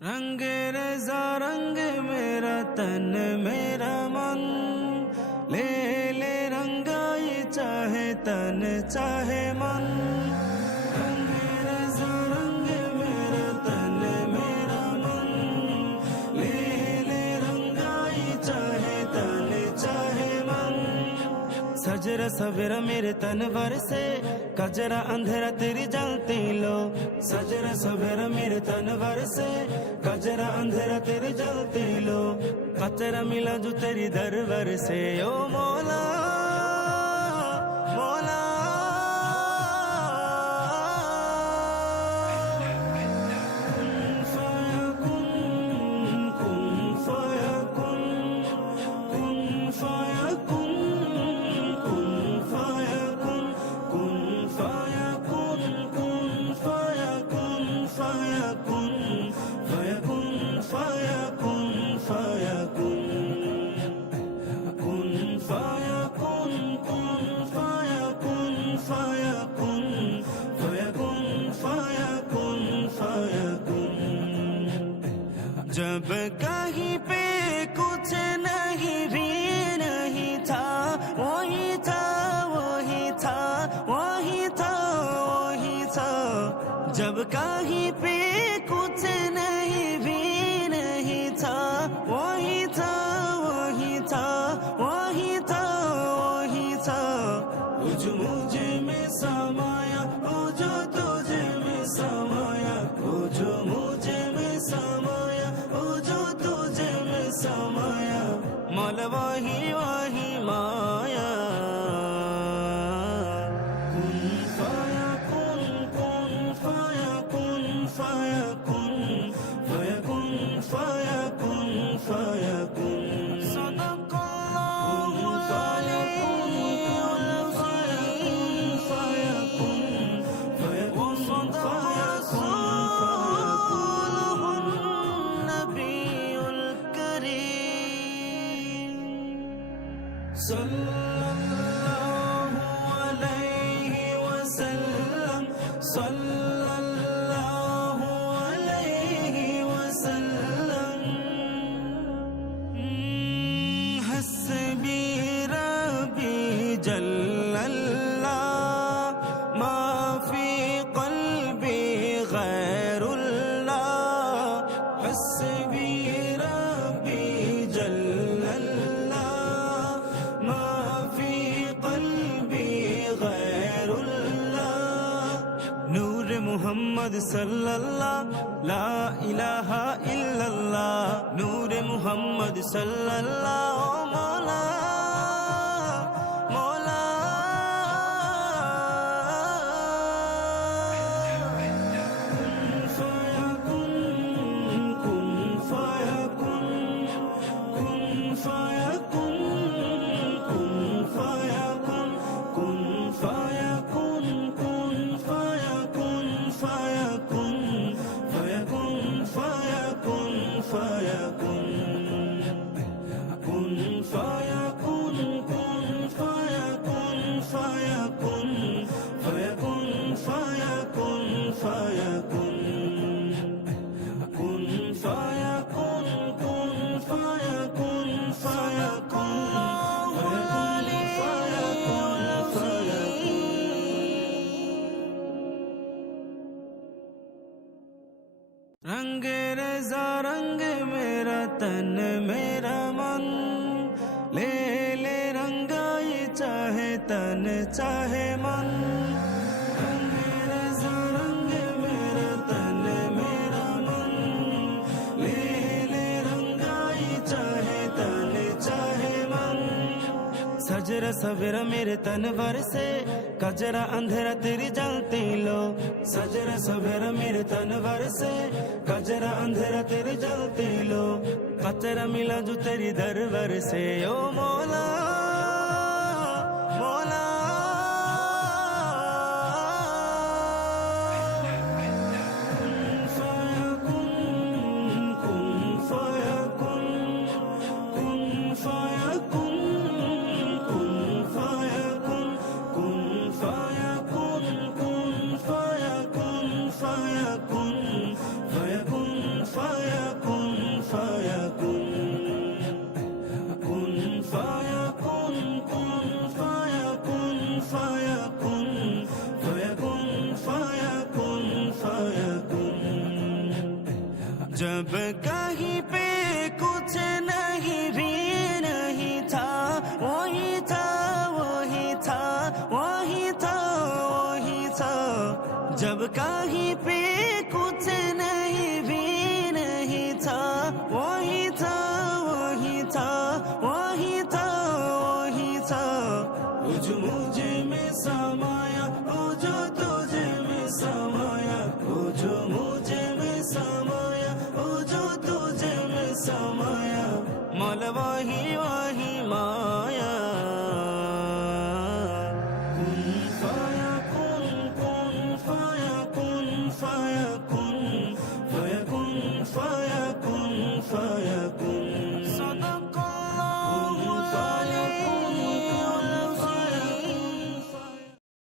रंग रेज़ा रंग मेरा तन मेरा मन, ले ले रंगाई चाहे तन चाहे मन। रंग रेज़ा रंग मेरा तन मेरा मन, ले ले रंगाई चाहे तन चाहे मन। सजरा सवेरा मेरे तन भर से, कजरा अंधेरा तेरी जलती लो। सजरा सवेरा मेरे तन भर से, कजरा अंधेरा तेरी जलती लो। कचरा मिला जो तेरी दरबार से, ओ मौला मौला। जब कहीं पे कुछ नहीं भी नहीं था, वही था वही था वही था वही था। जब कहीं पे कुछ नहीं भी नहीं था, वही था वही था वही था वही था। वो जो मुझे में समाया, वो जो तुझे में समाया, वो जो मुझे में समाया, वो जो तुझे में समाया। मौला वही वही माया। कुन फाया कुन, कुन फाया कुन, फाया कुन, फाया कुन, फाया कुन, फाया कुन। सल्लल्लाहु अलैहि वसल्लम, सल्लल्लाहु अलैहि वसल्लम। हस्बी रब्बी जल्लल्लाह, मा फी क़ल्बी गैरुल्लाह। हस्बी रब्बी जल्लल्लाह, मुहम्मद सल्लल्लाह, ला इलाहा इल्लल्लाह। नूर मुहम्मद सल्लल्लाह, ओ मौला मौला। कुन फाया कुन, कुन फाया कुन, कुन फाया कुन, कुन फाया कुन, कुन फाया कुन, फाया कुन, फाया कुन, फाया कुन, फाया कुन, कुन फाया कुन, कुन फाया कुन, फाया कुन, फाया कुन, फाया कुन, फाया कुन, कुन फाया कुन, कुन फाया कुन, फाया कुन। रंग रेज़ा रंग मेरा तन मेरा मन, ले ले रंगाई चाहे तन चाहे मन। रंग रेज़ा रंग मेरा तन मेरा मन, ले ले रंगाई चाहे तन चाहे मन। सजरा सवेरा मेरे तन भर से, कजरा अंधेरा तेरी जलती लो। सजरा सवेरा मेरे तन भर से, कजरा अंधेरा तेरी जलती लो। कचरा मिला जो तेरी दरबार से, ओ मौला मौला। fire जब कहीं पे कुछ नहीं भी नहीं था, वही था वही था वही था वही था। जब कहीं पे